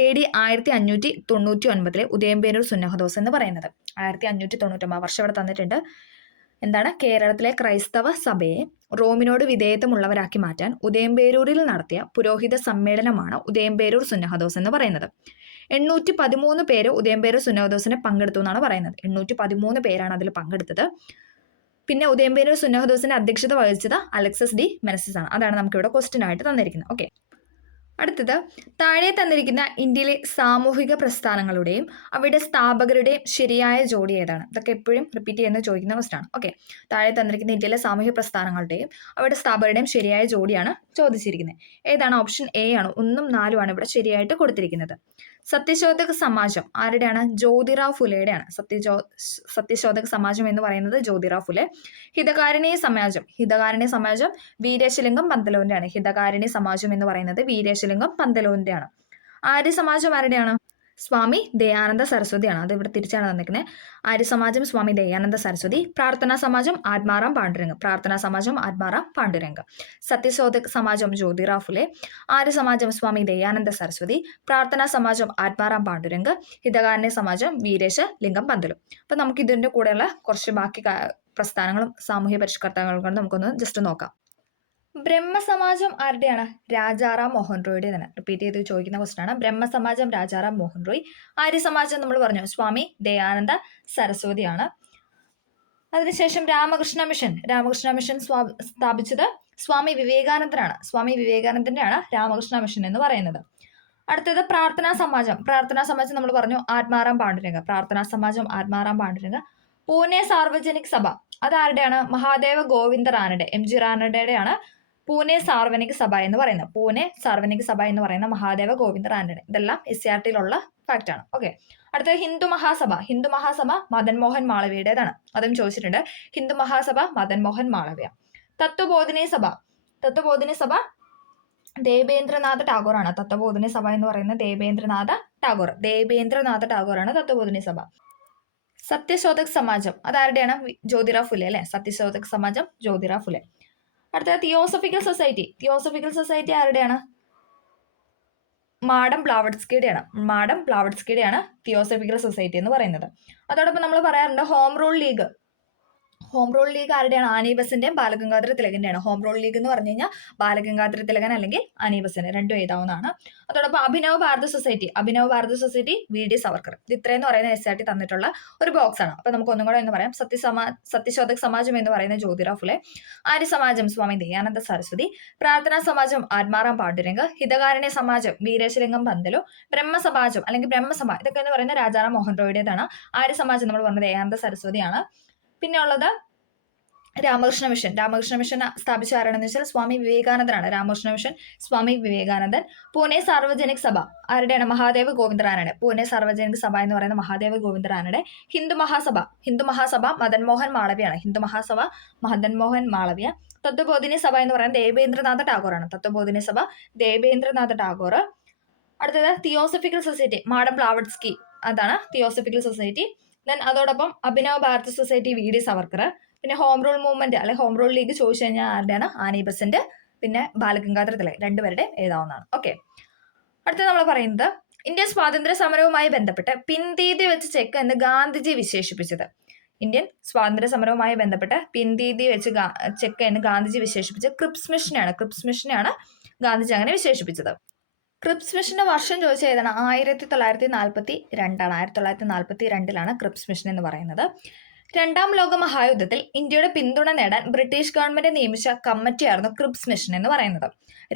AD 1599 ഉദയംപേരൂർ സുന്നഹദോസ് എന്ന് പറയുന്നത്. 1599 വർഷം ഇവിടെ തന്നിട്ടുണ്ട്. എന്താണ്? കേരളത്തിലെ ക്രൈസ്തവ സഭയെ റോമിനോട് വിധേയത്വമുള്ളവരാക്കി മാറ്റാൻ ഉദയംപേരൂരിൽ നടത്തിയ പുരോഹിത സമ്മേളനമാണ് ഉദയംപേരൂർ സുന്നഹദോസ് എന്ന് പറയുന്നത്. 813 പേര് ഉദയംപേരൂർ സുന്നഹദോസിനെ പങ്കെടുത്തു എന്നാണ് പറയുന്നത്. 813 പേരാണ് അതിൽ പങ്കെടുത്തത്. പിന്നെ ഉദയംപേരൂർ സുന്നഹദോസിന്റെ അധ്യക്ഷത വഹിച്ചത് അലക്സസ് ഡി മെനസിസ് ആണ്. അതാണ് നമുക്കിവിടെ ക്വസ്റ്റ്യൻ ആയിട്ട് തന്നിരിക്കുന്നത്. ഓക്കെ, അടുത്തത് താഴെ തന്നിരിക്കുന്ന ഇന്ത്യയിലെ സാമൂഹിക പ്രസ്ഥാനങ്ങളുടെയും അവയുടെ സ്ഥാപകരുടെയും ശരിയായ ജോഡി ഏതാണ്? ഇതൊക്കെ എപ്പോഴും റിപ്പീറ്റ് ചെയ്യുന്ന ചോദിക്കുന്ന ക്വസ്റ്റ്യൻ ആണ്. ഓക്കെ, താഴെ തന്നിരിക്കുന്ന ഇന്ത്യയിലെ സാമൂഹിക പ്രസ്ഥാനങ്ങളുടെയും അവയുടെ സ്ഥാപകരുടെയും ശരിയായ ജോഡിയാണ് ചോദിച്ചിരിക്കുന്നത്. ഏതാണ്? ഓപ്ഷൻ A ആണ്. 1ഉം 4ഉം ആണ് ഇവിടെ ശരിയായിട്ട് കൊടുത്തിരിക്കുന്നത്. സത്യശോധക സമാജം ആരുടെയാണ്? ജ്യോതിറാവ് ഫുലെയുടെയാണ്. സത്യശോധക സമാജം എന്ന് പറയുന്നത് ജ്യോതിറാവ് ഫുലെ. ഹിതകാരിണി സമാജം വീരേശലിംഗം പന്തലൂരിന്റെയാണ്. ഹിതകാരിണി സമാജം എന്ന് പറയുന്നത് വീരേശലിംഗം പന്തലൂരിന്റെയാണ്. ആര്യ സമാജം ആരുടെയാണ്? സ്വാമി ദയാനന്ദ സരസ്വതിയാണ്. അത് ഇവിടെ തിരിച്ചാണ് തന്നിരിക്കുന്നത്. ആര്യ സമാജം സ്വാമി ദയാനന്ദ സരസ്വതി. പ്രാർത്ഥനാ സമാജം ആത്മാറാം പാണ്ഡുരംഗ. സത്യശോധക സമാജം ജ്യോതിറാവ് ഫുലെ. ആര്യ സമാജം സ്വാമി ദയാനന്ദ സരസ്വതി. പ്രാർത്ഥനാ സമാജം ആത്മാറാം പാണ്ഡുരംഗ്. ഹിതകാരുണ്യ സമാജം വീരേശ ലിംഗം പന്തലു. അപ്പം നമുക്ക് ഇതിൻ്റെ കൂടെയുള്ള കുറച്ച് ബാക്കി പ്രസ്ഥാനങ്ങളും സാമൂഹ്യ പരിഷ്കർത്താക്കളും നമുക്കൊന്ന് ജസ്റ്റ് നോക്കാം. ബ്രഹ്മസമാജം ആരുടെയാണ്? രാജാറാം മോഹൻ റോയുടെ തന്നെ. റിപ്പീറ്റ് ചെയ്ത് ചോദിക്കുന്ന ക്വസ്റ്റൻ ആണ്. ബ്രഹ്മസമാജം രാജാറാം മോഹൻ റോയ്. ആര്യ സമാജം നമ്മൾ പറഞ്ഞു സ്വാമി ദയാനന്ദ സരസ്വതിയാണ്. അതിനുശേഷം രാമകൃഷ്ണ മിഷൻ സ്ഥാപിച്ചത് സ്വാമി വിവേകാനന്ദനാണ്. സ്വാമി വിവേകാനന്ദന്റെയാണ് രാമകൃഷ്ണ മിഷൻ എന്ന് പറയുന്നത്. അടുത്തത് പ്രാർത്ഥനാ സമാജം നമ്മൾ പറഞ്ഞു ആത്മാറാം പാണ്ഡുരംഗ. പൂനെ സാർവജനിക് സഭ അതാരുടെയാണ്? മഹാദേവ ഗോവിന്ദ റാനഡെ, MG റാനഡെയുടെയാണ് പൂനെ സാർവനിക് സഭ എന്ന് പറയുന്ന മഹാദേവ ഗോവിന്ദ റാനഡെ. ഇതെല്ലാം SCRTയിലുള്ള ഫാക്റ്റ് ആണ്. ഓക്കെ, അടുത്തത് ഹിന്ദു മഹാസഭ മദൻ മോഹൻ മാളവ്യയുടേതാണ്. അതും ചോദിച്ചിട്ടുണ്ട്. ഹിന്ദു മഹാസഭ മദൻ മോഹൻ മാളവ്യ. തത്വബോധിനി സഭ ദേവേന്ദ്രനാഥ ടാഗോർ ആണ്. തത്വബോധിനി സഭ എന്ന് പറയുന്നത് ദേവേന്ദ്രനാഥ ടാഗോറാണ് തത്വബോധിനി സഭ. സത്യശോധക് സമാജം അതാരുടെയാണ്? ജ്യോതിറാവ് ഫുലെ അല്ലെ. സത്യശോധക് സമാജം ജ്യോതിറാവ് ഫുലെ. അടുത്തത് തിയോസഫിക്കൽ സൊസൈറ്റി ആരുടെയാണ്? മാഡം ബ്ലാവഡ്സ്കിയുടെയാണ് തിയോസഫിക്കൽ സൊസൈറ്റി എന്ന് പറയുന്നത്. അതോടൊപ്പം നമ്മൾ പറയാറുണ്ട് ഹോം റൂൾ ലീഗ് ആരുടെയാണ്? ആനി ബസന്റെയും ബാലഗംഗാധര തിലകന്റെയാണ്. ഹോം റൂൾ ലീഗ് എന്ന് പറഞ്ഞു കഴിഞ്ഞാൽ ബാലഗംഗാധര തിലകൻ അല്ലെങ്കിൽ ആനി ബസന്റ് രണ്ടും എഴുതാവുന്നതാണ്. അതോടൊപ്പം അഭിനവ് ഭാരത സൊസൈറ്റി VD സവർക്കർ. ഇത് ഇത്രയെന്ന് പറയുന്ന SCRT തന്നിട്ടുള്ള ഒരു ബോക്സ് ആണ്. അപ്പൊ നമുക്ക് ഒന്നും കൂടെ എന്ന് പറയാം. സത്യശോധക് സമാജം എന്ന് പറയുന്ന ജ്യോതിറാവ് ഫുലെ. ആര്യ സമാജം സ്വാമി ദയാനന്ദ സരസ്വതി. പ്രാർത്ഥനാ സമാജം ആത്മാറാം പാണ്ഡുരംഗ്. ഹിതകാരുണ്യ സമാജം വീരേശലിംഗം പന്തലു. ബ്രഹ്മസഭ ഇതൊക്കെ എന്ന് പറയുന്ന രാജാറാം മോഹൻ റോയുടേതാണ്. ആര്യ സമാജം നമ്മൾ പറഞ്ഞത് ദയാനന്ദ സരസ്വതിയാണ്. പിന്നെ ഉള്ളത് രാമകൃഷ്ണ മിഷൻ സ്ഥാപിച്ച ആരാണെന്ന് വെച്ചാൽ സ്വാമി വിവേകാനന്ദനാണ്. രാമകൃഷ്ണ മിഷൻ സ്വാമി വിവേകാനന്ദൻ. പൂനെ സാർവജനിക് സഭ ആരുടെയാണ്? മഹാദേവ ഗോവിന്ദ റാനഡെ. പൂനെ സാർവജനിക് സഭ എന്ന് പറയുന്ന മഹാദേവ ഗോവിന്ദ റാനഡെ. ഹിന്ദു മഹാസഭ മദൻ മോഹൻ മാളവ്യ. തത്വബോധിനി സഭ എന്ന് പറയുന്നത് ദേവേന്ദ്രനാഥ ടാഗോർ. അടുത്തത് തിയോസഫിക്കൽ സൊസൈറ്റി മാഡം ബ്ലാവഡ്സ്കി, അതാണ് തിയോസഫിക്കൽ സൊസൈറ്റി. ദെൻ അതോടൊപ്പം അഭിനവ് ഭാരത സൊസൈറ്റി VD സവർക്കർ. പിന്നെ ഹോം റൂൾ മൂവ്മെന്റ് അല്ലെങ്കിൽ ഹോം റൂൾ ലീഗ് ചോദിച്ചു കഴിഞ്ഞാൽ ആരുടെയാണ്? ആനി ബസന്റ് പിന്നെ ബാലഗംഗാധര തിലക്, രണ്ടുപേരുടെ എഴുതാവുന്നതാണ്. ഓക്കെ, അടുത്ത നമ്മൾ പറയുന്നത് ഇന്ത്യൻ സ്വാതന്ത്ര്യ സമരവുമായി ബന്ധപ്പെട്ട് പിൻതീതി വെച്ച് ചെക്ക് എന്ന് ഗാന്ധിജി വിശേഷിപ്പിച്ചത്. ഇന്ത്യൻ സ്വാതന്ത്ര്യ സമരവുമായി ബന്ധപ്പെട്ട് പിൻതീതി വെച്ച് ചെക്ക് എന്ന് ഗാന്ധിജി വിശേഷിപ്പിച്ച ക്രിപ്സ് മിഷനെയാണ്. ക്രിപ്സ് മിഷനെയാണ് ഗാന്ധിജി അങ്ങനെ വിശേഷിപ്പിച്ചത്. ക്രിപ്സ് മിഷന്റെ വർഷം ചോദിച്ചാൽ ഏതാണ്? 1942. 1942 ക്രിപ്സ് മിഷൻ എന്ന് പറയുന്നത്. രണ്ടാം ലോക മഹായുദ്ധത്തിൽ ഇന്ത്യയുടെ പിന്തുണ നേടാൻ ബ്രിട്ടീഷ് ഗവൺമെന്റ് നിയമിച്ച കമ്മിറ്റിയായിരുന്നു ക്രിപ്സ് മിഷൻ എന്ന് പറയുന്നത്.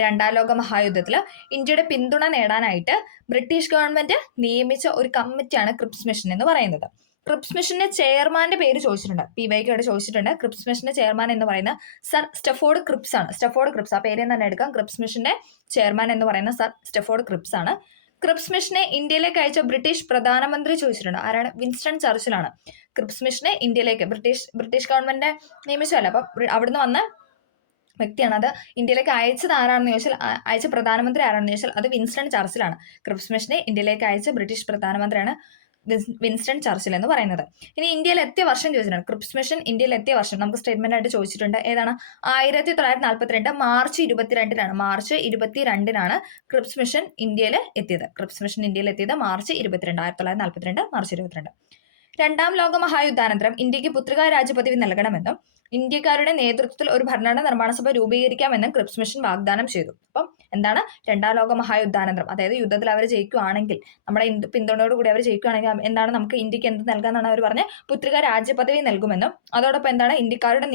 രണ്ടാം ലോക മഹായുദ്ധത്തിൽ ഇന്ത്യയുടെ പിന്തുണ നേടാനായിട്ട് ബ്രിട്ടീഷ് ഗവൺമെന്റ് നിയമിച്ച ഒരു കമ്മിറ്റിയാണ് ക്രിപ്സ് മിഷൻ എന്ന് പറയുന്നത്. ക്രിപ്സ് മിഷന്റെ ചെയർമാന്റെ പേര് ചോദിച്ചിട്ടുണ്ട്, PYK ചോദിച്ചിട്ടുണ്ട്. ക്രിപ്സ് മിഷന്റെ ചെയർമാൻ എന്ന് പറയുന്നത് സർ സ്റ്റഫോർഡ് ക്രിപ്സ് ആണ്. സ്റ്റഫോർഡ് ക്രിപ്സ്, ആ പേര് തന്നെ എടുക്കാം. ക്രിപ്സ് മിഷന്റെ ചെയർമാൻ എന്ന് പറയുന്ന സർ സ്റ്റഫോർഡ് ക്രിപ്സ് ആണ്. ക്രിപ്സ് മിഷനെ ഇന്ത്യയിലേക്ക് അയച്ച ബ്രിട്ടീഷ് പ്രധാനമന്ത്രി ചോദിച്ചിട്ടുണ്ട്. ആരാണ്? വിൻസ്റ്റൺ ചർച്ചിലാണ്. ക്രിപ്സ് മിഷനെ ഇന്ത്യയിലേക്ക് ബ്രിട്ടീഷ് ഗവൺമെന്റ് നിയമിച്ചതല്ല, അപ്പൊ അവിടുന്ന് വന്ന വ്യക്തിയാണ്. അത് ഇന്ത്യയിലേക്ക് അയച്ചത് ആരാണെന്ന് ചോദിച്ചാൽ, അയച്ച പ്രധാനമന്ത്രി ആരാണെന്ന് ചോദിച്ചാൽ അത് വിൻസ്റ്റൺ ചർച്ചിലാണ്. ക്രിപ്സ് മിഷനെ ഇന്ത്യയിലേക്ക് അയച്ച ബ്രിട്ടീഷ് പ്രധാനമന്ത്രിയാണ് വിൻസ്റ്റൺ ചർച്ചിൽ എന്ന് പറയുന്നത്. ഇനി ഇന്ത്യയിൽ എത്തിയ വർഷം ചോദിച്ചിട്ടുണ്ട്. ക്രിപ്സ് മിഷൻ ഇന്ത്യയിൽ എത്തിയ വർഷം നമുക്ക് സ്റ്റേറ്റ്മെന്റ് ആയിട്ട് ചോദിച്ചിട്ടുണ്ട്. ഏതാണ്? 1942 മാർച്ച് 22 മാർച്ച് 22 ക്രിപ്സ് മിഷൻ ഇന്ത്യയിൽ എത്തിയത്. ക്രിപ്സ് മിഷൻ ഇന്ത്യയിൽ എത്തിയത് മാർച്ച് 22, 1942 മാർച്ച് 22. രണ്ടാം ലോക മഹായുദ്ധാനന്തരം ഇന്ത്യക്ക് പുത്രികാ രാജ്യപദവി നൽകണമെന്നും ഇന്ത്യക്കാരുടെ നേതൃത്വത്തിൽ ഒരു ഭരണഘടന നിർമ്മാണ സഭ രൂപീകരിക്കാമെന്നും ക്രിപ്സ് മിഷൻ വാഗ്ദാനം ചെയ്തു. അപ്പം എന്താണ്? രണ്ടാം ലോക മഹായുദ്ധാനന്തരം, അതായത് യുദ്ധത്തിൽ അവർ ജയിക്കുകയാണെങ്കിൽ, നമ്മുടെ പിന്തുണയോടുകൂടി അവർ ജയിക്കുകയാണെങ്കിൽ എന്താണ് നമുക്ക് ഇന്ത്യക്ക് എന്ത് നൽകാമെന്നാണ് അവർ പറഞ്ഞത്? പുത്രികാ രാജ്യപദവി നൽകുമെന്നും അതോടൊപ്പം എന്താണ്? ഇന്ത്യക്കാരുടെ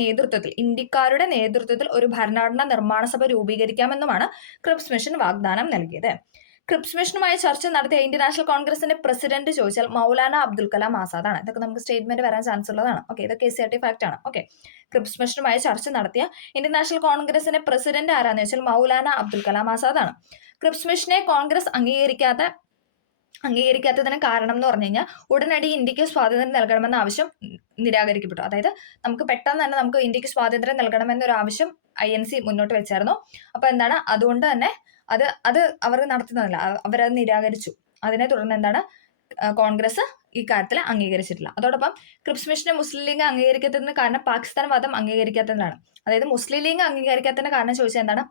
നേതൃത്വത്തിൽ ഒരു ഭരണഘടന നിർമ്മാണ സഭ രൂപീകരിക്കാമെന്നുമാണ് ക്രിപ്സ് മിഷൻ വാഗ്ദാനം നൽകിയത്. ക്രിപ്സ് മിഷനുമായി ചർച്ച നടത്തിയ ഇന്ത്യൻ നാഷണൽ കോൺഗ്രസിന്റെ പ്രസിഡന്റ് ചോദിച്ചാൽ മൗലാന അബ്ദുൽ കലാം ആസാദ് ആണ്. ഇതൊക്കെ നമുക്ക് സ്റ്റേറ്റ്മെന്റ് വരാൻ ചാൻസ് ഉള്ളതാണ്. ഓക്കെ, ഇതൊക്കെ SCRT ഫാക്ട് ആണ്. ഓക്കെ, ക്രിപ്സ് മിഷനുമായി ചർച്ച നടത്തിയ ഇന്ത്യൻ നാഷണൽ കോൺഗ്രസിന്റെ പ്രസിഡന്റ് ആരാന്ന് വെച്ചാൽ മൗലാന അബ്ദുൽ കലാം ആസാദ് ആണ്. ക്രിപ്സ് മിഷനെ കോൺഗ്രസ് അംഗീകരിക്കാത്തതിന് കാരണം എന്ന് പറഞ്ഞു കഴിഞ്ഞാൽ ഉടനടി ഇന്ത്യക്ക് സ്വാതന്ത്ര്യം നൽകണമെന്ന ആവശ്യം നിരാകരിക്കപ്പെട്ടു. അതായത് നമുക്ക് പെട്ടെന്ന് തന്നെ നമുക്ക് ഇന്ത്യക്ക് സ്വാതന്ത്ര്യം നൽകണമെന്നൊരു ആവശ്യം INC മുന്നോട്ട് വെച്ചായിരുന്നു. അപ്പൊ എന്താണ്? അതുകൊണ്ട് തന്നെ അത് അവർ നടത്തുന്നതല്ല, അവരത് നിരാകരിച്ചു. അതിനെ തുടർന്ന് എന്താണ്? കോൺഗ്രസ് ഈ കാര്യത്തിൽ അംഗീകരിച്ചിട്ടില്ല. അതോടൊപ്പം ക്രിപ്സ് മിഷനെ മുസ്ലിം ലീഗ് അംഗീകരിക്കാത്തതിന് കാരണം പാകിസ്ഥാൻ വാദം അംഗീകരിക്കാത്തതിനാണ്. അതായത് മുസ്ലിം ലീഗ് അംഗീകരിക്കാത്തതിന് കാരണം ചോദിച്ചാൽ എന്താണ്?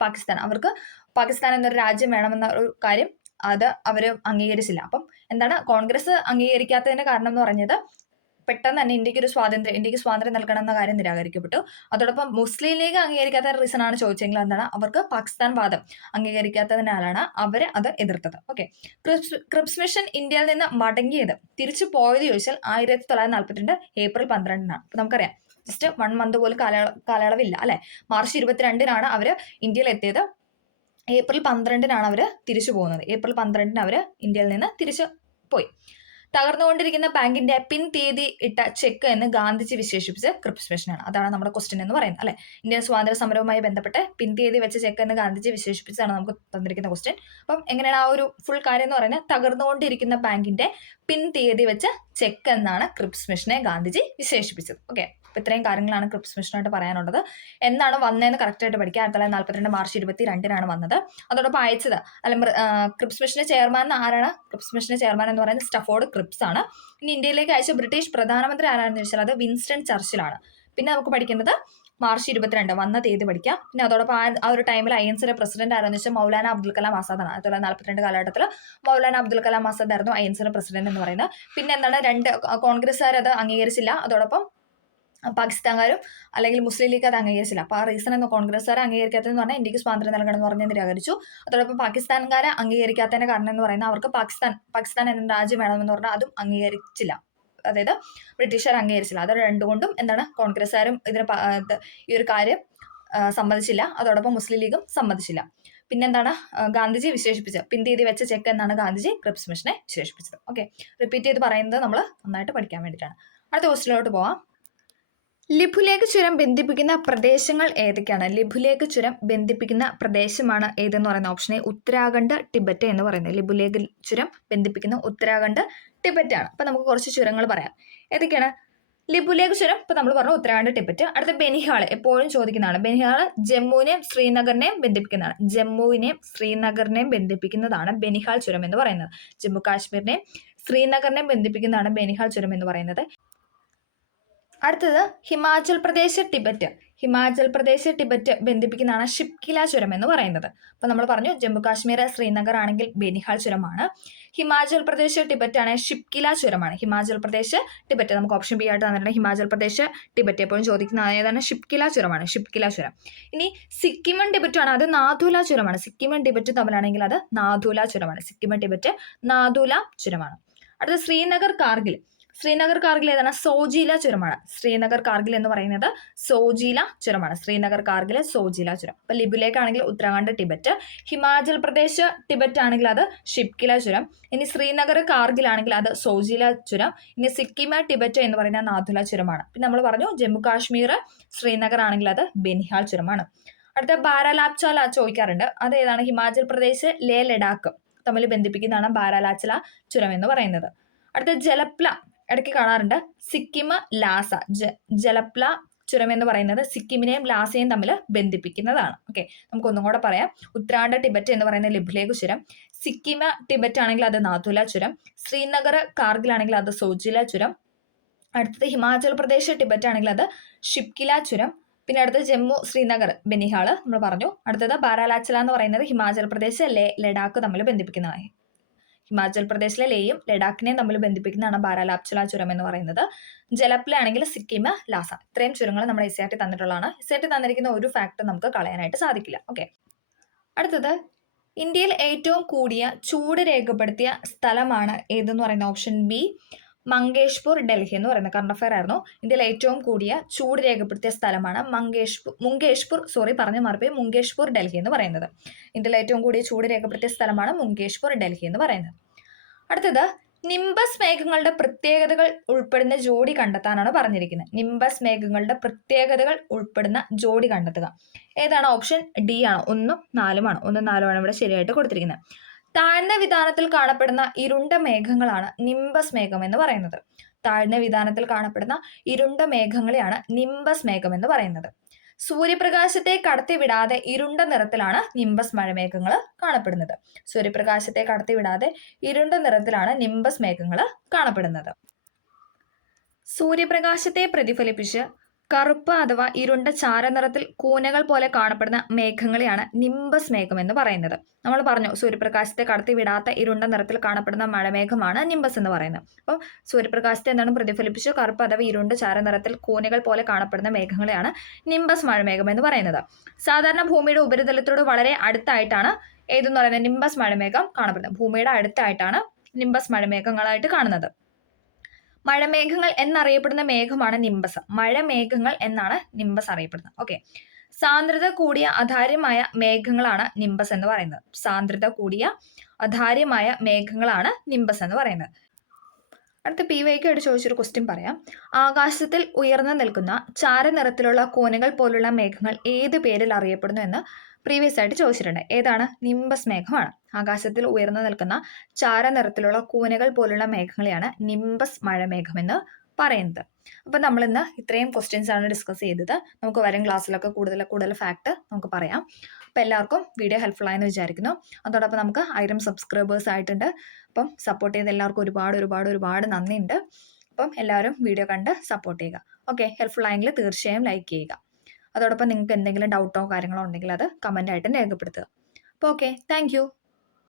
അവർക്ക് പാകിസ്ഥാൻ എന്നൊരു രാജ്യം വേണമെന്ന ഒരു കാര്യം അത് അവർ അംഗീകരിച്ചില്ല. അപ്പം എന്താണ്? കോൺഗ്രസ് അംഗീകരിക്കാത്തതിന്റെ കാരണം എന്ന് പറഞ്ഞത് പെട്ടെന്ന് തന്നെ ഇന്ത്യക്ക് സ്വാതന്ത്ര്യം നൽകണം എന്ന കാര്യം നിരാകരിക്കപ്പെട്ടു. അതോടൊപ്പം മുസ്ലിം ലീഗ് അംഗീകരിക്കാത്ത റീസൺ ആണ് ചോദിച്ചെങ്കിൽ എന്താണ്? അവർക്ക് പാകിസ്ഥാൻ വാദം അംഗീകരിക്കാത്തതിനാലാണ് അവർ അത് എതിർത്തത്. ഓക്കെ, ക്രിപ്സ് മിഷൻ ഇന്ത്യയിൽ നിന്ന് മടങ്ങിയത്, തിരിച്ചു പോയത് ചോദിച്ചാൽ 1942 ഏപ്രിൽ 12 അപ്പൊ നമുക്കറിയാം ജസ്റ്റ് 1 മന്ത് പോലും കാലയളവില്ല അല്ലെ. മാർച്ച് 22 അവര് ഇന്ത്യയിൽ എത്തിയത്. ഏപ്രിൽ 12 അവര് തിരിച്ചു പോകുന്നത്. ഏപ്രിൽ 12 അവര് ഇന്ത്യയിൽ നിന്ന് തിരിച്ചു പോയി. തകർന്നുകൊണ്ടിരിക്കുന്ന ബാങ്കിന്റെ പിൻ തീയതി ഇട്ട ചെക്ക് എന്ന് ഗാന്ധിജി വിശേഷിപ്പിച്ച് ക്രിപ്സ് മിഷനാണ്. അതാണ് നമ്മുടെ ക്വസ്റ്റ്യൻ എന്ന് പറയുന്നത് അല്ലെ. ഇന്ത്യൻ സ്വാതന്ത്ര്യ സമരവുമായി ബന്ധപ്പെട്ട് പിൻ തീയതി വെച്ച ചെക്ക് എന്ന് ഗാന്ധിജി വിശേഷിപ്പിച്ചാണ് നമുക്ക് തന്നിരിക്കുന്ന ക്വസ്റ്റ്യൻ. അപ്പം എങ്ങനെയാണ് ആ ഒരു ഫുൾ കാര്യം എന്ന് പറയുന്നത്? തകർന്നുകൊണ്ടിരിക്കുന്ന ബാങ്കിന്റെ പിൻ തീയതി വെച്ച ചെക്ക് എന്നാണ് ക്രിപ്സ് മിഷനെ ഗാന്ധിജി വിശേഷിപ്പിച്ചത്. ഓക്കെ, അപ്പൊ ഇത്രയും കാര്യങ്ങളാണ് ക്രിപ്സ് മിഷനായിട്ട് പറയാനുള്ളത്. എന്നാണ് വന്നതെന്ന് കറക്റ്റ് ആയിട്ട് പഠിക്കുക. 1942 മാർച്ച് 22 വന്നത്. അതോടൊപ്പം അയച്ചത് ക്രിപ്സ് മിഷന്റെ ചെയർമാൻ ആരാണ്? ക്രിപ്സ് മിഷന്റെ ചെയർമാൻ എന്ന് പറയുന്നത് സ്റ്റഫോർഡ് ക്രിപ്സ് ആണ്. ഇനി ഇന്ത്യയിലേക്ക് അയച്ച ബ്രിട്ടീഷ് പ്രധാനമന്ത്രി ആരാണെന്ന് ചോദിച്ചാൽ അത് വിൻസ്റ്റൺ ചർച്ചിലാണ്. പിന്നെ നമുക്ക് പഠിക്കുന്നത് മാർച്ച് 22 വന്ന തീയതി പഠിക്കാം. പിന്നെ അതോടൊപ്പം ആ ഒരു ടൈമിൽ INCയുടെ പ്രസിഡന്റ് ആരാന്ന് വെച്ചാൽ മൗലാന അബ്ദുൽ കലാം ആസാദ് ആണ്. 1942 കാലഘട്ടത്തിൽ മൗലാന അബ്ദുൽ കലാം ആസാദ് ആയിരുന്നു INCയുടെ പ്രസിഡന്റ് എന്ന് പറയുന്നത്. പിന്നെ എന്താണ്? 2 കോൺഗ്രസ്സുകാർ അത് അംഗീകരിച്ചില്ല. അതോടൊപ്പം പാകിസ്ഥാൻകാരും അല്ലെങ്കിൽ മുസ്ലിം ലീഗ് അത് അംഗീകരിച്ചില്ല. അപ്പൊ ആ റീസൺ എന്ന് കോൺഗ്രസ്സുകാരെ അംഗീകരിക്കാത്തതെന്ന് പറഞ്ഞാൽ ഇന്ത്യക്ക് സ്വാതന്ത്ര്യം നൽകണം എന്ന് പറഞ്ഞ് നിരാകരിച്ചു. അതോടൊപ്പം പാകിസ്ഥാൻകാരെ അംഗീകരിക്കാത്തതിന്റെ കാരണം എന്ന് പറയുന്നത് അവർക്ക് പാകിസ്ഥാൻ എന്ന രാജ്യം വേണമെന്ന് പറഞ്ഞാൽ അതും അംഗീകരിച്ചില്ല. അതായത് ബ്രിട്ടീഷുകാർ അംഗീകരിച്ചില്ല. അത് രണ്ടുകൊണ്ടും എന്താണ്? കോൺഗ്രസ്സുകാരും ഈ ഒരു കാര്യം സമ്മതിച്ചില്ല. അതോടൊപ്പം മുസ്ലിം ലീഗും സമ്മതിച്ചില്ല. പിന്നെന്താണ്? ഗാന്ധിജി വിശേഷിപ്പിച്ച പിൻതീയതി വെച്ച ചെക്ക് എന്നാണ് ഗാന്ധിജി ക്രിപ്സ് മിഷനെ വിശേഷിപ്പിച്ചത്. ഓക്കെ, റിപ്പീറ്റ് ചെയ്ത് പറയുന്നത് നമ്മൾ നന്നായിട്ട് പഠിക്കാൻ വേണ്ടിയിട്ടാണ്. അടുത്ത ക്വസ്റ്റ്യനിലോട്ട് പോവാം. ലിപുലേഖ് ചുരം ബന്ധിപ്പിക്കുന്ന പ്രദേശങ്ങൾ ഏതൊക്കെയാണ്? ലിപുലേഖ് ചുരം ബന്ധിപ്പിക്കുന്ന പ്രദേശമാണ് ഏതെന്ന് പറയുന്ന ഓപ്ഷൻ എ ഉത്തരാഖണ്ഡ്, ടിബറ്റ് എന്ന് പറയുന്നത്. ലിപുലേഖ് ചുരം ബന്ധിപ്പിക്കുന്ന ഉത്തരാഖണ്ഡ്, ടിബറ്റ് ആണ്. അപ്പൊ നമുക്ക് കുറച്ച് ചുരങ്ങൾ പറയാം. ഏതൊക്കെയാണ്? ലിപുലേഖ് ചുരം ഇപ്പൊ നമ്മൾ പറഞ്ഞു ഉത്തരാഖണ്ഡ്, ടിബറ്റ്. അടുത്ത ബനിഹാൾ എപ്പോഴും ചോദിക്കുന്നതാണ്. ബനിഹാൾ ജമ്മുവിനെയും ശ്രീനഗറിനെയും ബന്ധിപ്പിക്കുന്നതാണ്. ജമ്മുവിനെയും ശ്രീനഗറിനെയും ബന്ധിപ്പിക്കുന്നതാണ് ബനിഹാൾ ചുരം എന്ന് പറയുന്നത്. ജമ്മു കാശ്മീരിനെയും ശ്രീനഗറിനെയും ബന്ധിപ്പിക്കുന്നതാണ് ബനിഹാൾ ചുരം എന്ന് പറയുന്നത്. അടുത്തത് ഹിമാചൽ പ്രദേശ് ടിബറ്റ്. ഹിമാചൽ പ്രദേശ് ടിബറ്റ് ബന്ധിപ്പിക്കുന്നതാണ് ഷിപ്കില ചുരം എന്ന് പറയുന്നത്. അപ്പോൾ നമ്മൾ പറഞ്ഞു ജമ്മു കാശ്മീർ ശ്രീനഗർ ആണെങ്കിൽ ബെനിഹാൾ ചുരമാണ്. ഹിമാചൽ പ്രദേശ് ടിബറ്റ് ആണെങ്കിൽ ഷിപ്കില ചുരമാണ്. ഹിമാചൽ പ്രദേശ് ടിബറ്റ് നമുക്ക് ഓപ്ഷൻ ബി ആയിട്ട് തന്നിട്ടുണ്ട്. ഹിമാചൽ പ്രദേശ് ടിബറ്റ് എപ്പോഴും ചോദിക്കുന്ന ഏതാണ് ഷിപ്കില ചുരമാണ്. ഷിപ്കില ചുരം. ഇനി സിക്കിമും ടിബറ്റും ആണ്, അത് നാഥുല ചുരമാണ്. സിക്കിമും ടിബറ്റും തമ്മിലാണെങ്കിൽ അത് നാഥുല ചുരമാണ്. സിക്കിമും ടിബറ്റ് നാഥുല ചുരമാണ്. അടുത്ത ശ്രീനഗർ കാർഗിൽ. ശ്രീനഗർ കാർഗിൽ ഏതാണ്? സോജില ചുരമാണ്. ശ്രീനഗർ കാർഗിൽ എന്ന് പറയുന്നത് സോജില ചുരമാണ്. ശ്രീനഗർ കാർഗിൽ സോജില ചുരം. അപ്പൊ ലിബുലേക്കാണെങ്കിൽ ഉത്തരാഖണ്ഡ് ടിബറ്റ്, ഹിമാചൽ പ്രദേശ് ടിബറ്റ് ആണെങ്കിൽ അത് ഷിപ്കില ചുരം, ഇനി ശ്രീനഗർ കാർഗിൽ ആണെങ്കിൽ അത് സോജില ചുരം, ഇനി സിക്കിം ടിബറ്റ് എന്ന് പറയുന്ന നാഥുല ചുരമാണ്. പിന്നെ നമ്മൾ പറഞ്ഞു ജമ്മു കാശ്മീർ ശ്രീനഗർ ആണെങ്കിൽ അത് ബെനിഹാൾ ചുരമാണ്. അടുത്ത ബാരാലാപ്ചാല ചോദിക്കാറുണ്ട്. അത് ഏതാണ്? ഹിമാചൽ പ്രദേശ് ലേ ലഡാക്ക് തമ്മിൽ ബന്ധിപ്പിക്കുന്നതാണ് ബാരാലാച്ചല ചുരം എന്ന് പറയുന്നത്. അടുത്ത ജലപ്ല ഇടയ്ക്ക് കാണാറുണ്ട്. സിക്കിം ലാസ. ജലപ്ല ചുരം എന്ന് പറയുന്നത് സിക്കിമിനെയും ലാസയും തമ്മിൽ ബന്ധിപ്പിക്കുന്നതാണ്. ഓക്കെ, നമുക്കൊന്നും കൂടെ പറയാം. ഉത്തരാഖണ്ഡ് ടിബറ്റ് എന്ന് പറയുന്ന ലിബുലേഖ് ചുരം, സിക്കിം ടിബറ്റ് ആണെങ്കിൽ അത് നാഥുല ചുരം, ശ്രീനഗർ കാർഗിൽ ആണെങ്കിൽ അത് സോജില ചുരം, അടുത്തത് ഹിമാചൽ പ്രദേശ് ടിബറ്റ് ആണെങ്കിൽ അത് ഷിപ്കില ചുരം, പിന്നെ അടുത്തത് ജമ്മു ശ്രീനഗർ ബെനിഹാള് നമ്മൾ പറഞ്ഞു. അടുത്തത് ബാരാലാച്ചല എന്ന് പറയുന്നത് ഹിമാചൽ പ്രദേശ് ലഡാക്ക് തമ്മിൽ ബന്ധിപ്പിക്കുന്നതാണ്. ഹിമാചൽ പ്രദേശിലെ ലേയും ലഡാക്കിനെയും തമ്മിൽ ബന്ധിപ്പിക്കുന്നതാണ് ബാരാലാപ്ചല ചുരം എന്ന് പറയുന്നത്. ജലപ്ല ആണെങ്കിൽ സിക്കിം ലാസ. ഇത്രയും ചുരങ്ങൾ നമ്മുടെ എസ്ആർടി തന്നിട്ടുള്ളതാണ്. എസ്ആർടി തന്നിരിക്കുന്ന ഒരു ഫാക്ടർ നമുക്ക് കളയാനായിട്ട് സാധിക്കില്ല. ഓക്കെ, അടുത്തത് ഇന്ത്യയിൽ ഏറ്റവും കൂടിയ ചൂട് രേഖപ്പെടുത്തിയ സ്ഥലമാണ് ഏതെന്ന് പറയുന്ന ഓപ്ഷൻ ബി മങ്കേഷ്പൂർ ഡൽഹി എന്ന് പറയുന്നത്. കറണ്ട് അഫയർ ആയിരുന്നു. ഇന്ത്യയിൽ ഏറ്റവും കൂടിയ ചൂട് രേഖപ്പെടുത്തിയ സ്ഥലമാണ് മുങ്കേഷ്പൂർ ഡൽഹി എന്ന് പറയുന്നത്. ഇന്ത്യയിൽ ഏറ്റവും കൂടിയ ചൂട് രേഖപ്പെടുത്തിയ സ്ഥലമാണ് മുങ്കേഷ്പൂർ ഡൽഹി എന്ന് പറയുന്നത്. അടുത്തത് നിംബസ് മേഘങ്ങളുടെ പ്രത്യേകതകൾ ഉൾപ്പെടുന്ന ജോഡി കണ്ടെത്താനാണ് പറഞ്ഞിരിക്കുന്നത്. നിംബസ് മേഘങ്ങളുടെ പ്രത്യേകതകൾ ഉൾപ്പെടുന്ന ജോഡി കണ്ടെത്തുക. ഏതാണ്? ഓപ്ഷൻ ഡി ആണ്. 1ഉം 4ഉമാണ്. 1ഉം 4ഉമാണ് ഇവിടെ ശരിയായിട്ട് കൊടുത്തിരിക്കുന്നത്. താഴ്ന്ന വിതാനത്തിൽ കാണപ്പെടുന്ന ഇരുണ്ട മേഘങ്ങളാണ് നിംബസ് മേഘം എന്ന് പറയുന്നത്. താഴ്ന്ന വിതാനത്തിൽ കാണപ്പെടുന്ന ഇരുണ്ട മേഘങ്ങളെയാണ് നിംബസ് മേഘം എന്ന് പറയുന്നത്. സൂര്യപ്രകാശത്തെ കടത്തിവിടാതെ ഇരുണ്ട നിറത്തിലാണ് നിംബസ് മഴമേഘങ്ങൾ കാണപ്പെടുന്നത്. സൂര്യപ്രകാശത്തെ കടത്തിവിടാതെ ഇരുണ്ട നിറത്തിലാണ് നിംബസ് മേഘങ്ങൾ കാണപ്പെടുന്നത്. സൂര്യപ്രകാശത്തെ പ്രതിഫലിപ്പിച്ച് കറുപ്പ് അഥവാ ഇരുണ്ട ചാരനിറത്തിൽ കൂനകൾ പോലെ കാണപ്പെടുന്ന മേഘങ്ങളെയാണ് നിംബസ് മേഘം എന്ന് പറയുന്നത്. നമ്മൾ പറഞ്ഞു സൂര്യപ്രകാശത്തെ കടത്തിവിടാത്ത ഇരുണ്ട നിറത്തിൽ കാണപ്പെടുന്ന മഴമേഘമാണ് നിംബസ് എന്ന് പറയുന്നത്. അപ്പം സൂര്യപ്രകാശത്തെ എന്താണ് പ്രതിഫലിപ്പിച്ച് കറുപ്പ് അഥവാ ഇരുണ്ട ചാരനിറത്തിൽ കൂനകൾ പോലെ കാണപ്പെടുന്ന മേഘങ്ങളെയാണ് നിംബസ് മഴമേഘം എന്ന് പറയുന്നത്. സാധാരണ ഭൂമിയുടെ ഉപരിതലത്തോട് വളരെ അടുത്തായിട്ടാണ് ഏതെന്ന് പറയുന്നത് നിംബസ് മഴമേഘം കാണപ്പെടുന്നത്. ഭൂമിയുടെ അടുത്തായിട്ടാണ് നിംബസ് മഴമേഘങ്ങളായിട്ട് കാണുന്നത്. മഴമേഘങ്ങൾ എന്നറിയപ്പെടുന്ന മേഘമാണ് നിംബസ്. മഴമേഘങ്ങൾ എന്നാണ് നിംബസ് അറിയപ്പെടുന്നത്. ഓക്കെ, സാന്ദ്രത കൂടിയ അധാര്യമായ മേഘങ്ങളാണ് നിംബസ് എന്ന് പറയുന്നത്. സാന്ദ്രത കൂടിയ അധാര്യമായ മേഘങ്ങളാണ് നിംബസ് എന്ന് പറയുന്നത്. അടുത്ത PYQ ആയിട്ട് ചോദിച്ചൊരു ക്വസ്റ്റ്യൻ പറയാം. ആകാശത്തിൽ ഉയർന്നു നിൽക്കുന്ന ചാരനിറത്തിലുള്ള കൂനകൾ പോലുള്ള മേഘങ്ങൾ ഏത് പേരിൽ അറിയപ്പെടുന്നു എന്ന് പ്രീവിയസ് ആയിട്ട് ചോദിച്ചിട്ടുണ്ട്. ഏതാണ്? നിംബസ് മേഘമാണ്. ആകാശത്തിൽ ഉയർന്നു നിൽക്കുന്ന ചാരനിറത്തിലുള്ള കൂനകൾ പോലുള്ള മേഘങ്ങളെയാണ് നിംബസ് മഴമേഘം എന്ന് പറയുന്നത്. അപ്പം നമ്മളിന്ന് ഇത്രയും ക്വസ്റ്റ്യൻസ് ആണ് ഡിസ്കസ് ചെയ്തത്. നമുക്ക് വരും ക്ലാസ്സിലൊക്കെ കൂടുതൽ ഫാക്ട് നമുക്ക് പറയാം. അപ്പം എല്ലാവർക്കും വീഡിയോ ഹെൽപ്ഫുൾ ആയെന്ന് വിചാരിക്കുന്നു. അതോടൊപ്പം നമുക്ക് 1000 സബ്സ്ക്രൈബേഴ്സ് ആയിട്ടുണ്ട്. അപ്പം സപ്പോർട്ട് ചെയ്ത എല്ലാവർക്കും ഒരുപാട് നന്ദിയുണ്ട്. അപ്പം എല്ലാവരും വീഡിയോ കണ്ട് സപ്പോർട്ട് ചെയ്യുക. ഓക്കെ, ഹെൽപ്ഫുൾ ആയെങ്കിൽ തീർച്ചയായും ലൈക്ക് ചെയ്യുക. അതോടൊപ്പം നിങ്ങൾക്ക് എന്തെങ്കിലും ഡൗട്ടോ കാര്യങ്ങളോ ഉണ്ടെങ്കിൽ അത് കമൻ്റ് ആയിട്ട് രേഖപ്പെടുത്തുക. അപ്പോൾ ഓക്കെ, താങ്ക്